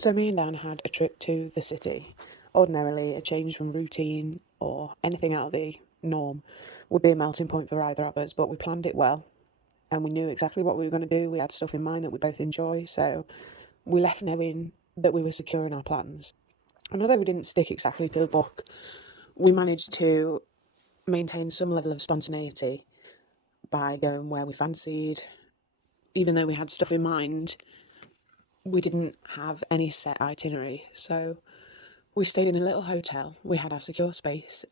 So me and Dan had a trip to the city. Ordinarily, a change from routine or anything out of the norm would be a melting point for either of us, but we planned it well and we knew exactly what we were going to do. We had stuff in mind that we both enjoy, so we left knowing that we were secure in our plans. And although we didn't stick exactly to the book, we managed to maintain some level of spontaneity by going where we fancied. Even though we had stuff in mind, we didn't have any set itinerary, so we stayed in a little hotel. We had our secure space.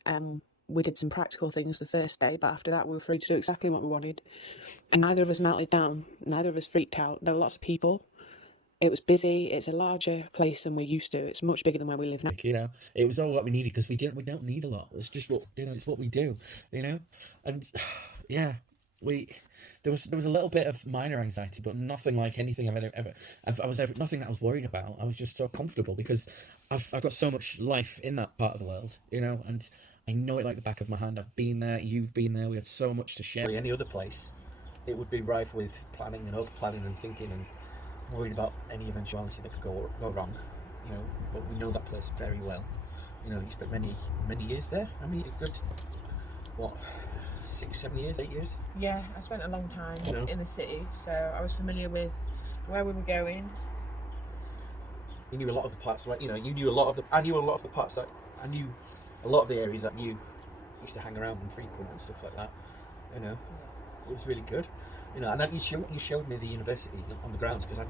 We did some practical things the first day, but after that we were free to do exactly what we wanted. And neither of us melted down. Neither of us freaked out. There were lots of people. It was busy. It's a larger place than we're used to. It's much bigger than where we live now. You know, it was all what we needed because we don't need a lot. It's just what it's what we do. And yeah, there was a little bit of minor anxiety, but nothing like anything nothing that I was worried about. I was just so comfortable because I've got so much life in that part of the world, and I know it like the back of my hand. I've been there, you've been there. We had so much to share. Any other place, it would be rife with planning and over planning and thinking and worried about any eventuality that could go wrong. But we know that place very well. You spent many years there. I mean, a good 6, 7 years, 8 years. Yeah, I spent a long time in the city, so I was familiar with where we were going. You knew a lot of the parts, right? I knew a lot of the areas that you used to hang around and frequent and stuff like that. Yes. It was really good. And then you showed me the university on the grounds because I've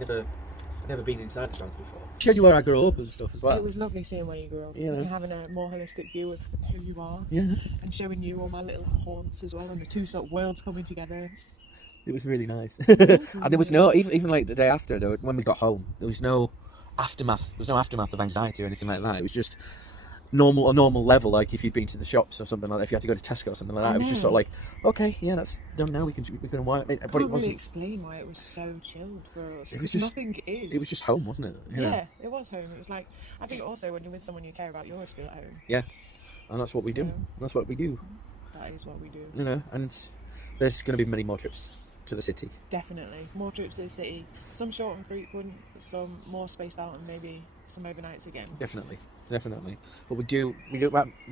never been inside the grounds before. Showed you where I grew up and stuff as well. It was lovely seeing where you grew up and having a more holistic view of who you are. Yeah. And showing you all my little haunts as well, and the two sort of worlds coming together. It was really nice. And there was no even like the day after though, when we got home, there was no aftermath. There was no aftermath of anxiety or anything like that. It was just a normal level, like if you'd been to the shops or something like that, if you had to go to Tesco or something like that. It was just sort of like, okay, yeah, that's done now. We can wipe it. But it wasn't. Explain why it was so chilled for us. It was just nothing is. It was just home, wasn't it? Yeah, it was home. It was like, I think also when you're with someone you care about, you always feel at home. Yeah, and that's what we do. That's what we do. That is what we do. And there's going to be many more trips to the city. Definitely more trips to the city. Some short and frequent, some more spaced out, and maybe some overnights again. Definitely. But we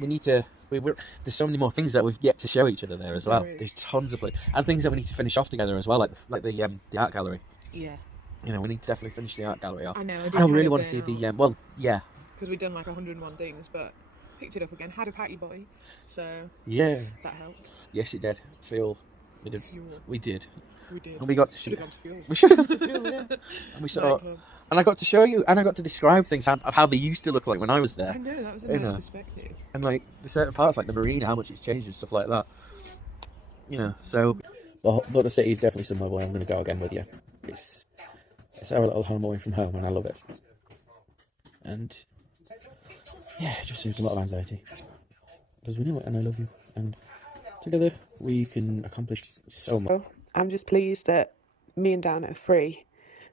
need to. There's so many more things that we've yet to show each other there as well. There's tons of and things that we need to finish off together as well, like the art gallery. Yeah. We need to definitely finish the art gallery off. I know. I really want to see the yeah. Because we've done like 101 things, but picked it up again. Had a patty boy, so yeah, that helped. Yes, it did. Fuel. We did. Fuel. We did. We did. And we got to should have gone to fuel. We should have gone to fuel. Yeah. And we saw. And I got to show you, and I got to describe things of how they used to look like when I was there. I know, that was a nice perspective. And like the certain parts, like the marina, how much it's changed and stuff like that. So. But the city is definitely somewhere where I'm going to go again with you. It's our little home away from home, and I love it. And yeah, it just seems a lot of anxiety because we know it, and I love you, and together we can accomplish so much. I'm just pleased that me and Dan are free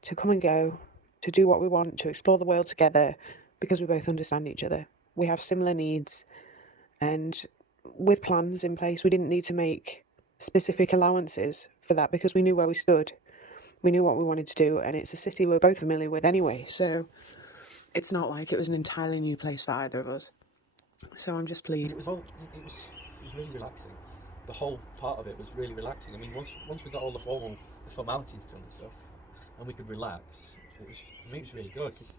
to come and go, to do what we want, to explore the world together, because we both understand each other. We have similar needs, and with plans in place, we didn't need to make specific allowances for that because we knew where we stood. We knew what we wanted to do, and it's a city we're both familiar with anyway, so it's not like it was an entirely new place for either of us. So I'm just pleased. It was really relaxing. The whole part of it was really relaxing. I mean, once we got all the formalities done and stuff, and we could relax, for me it was really good because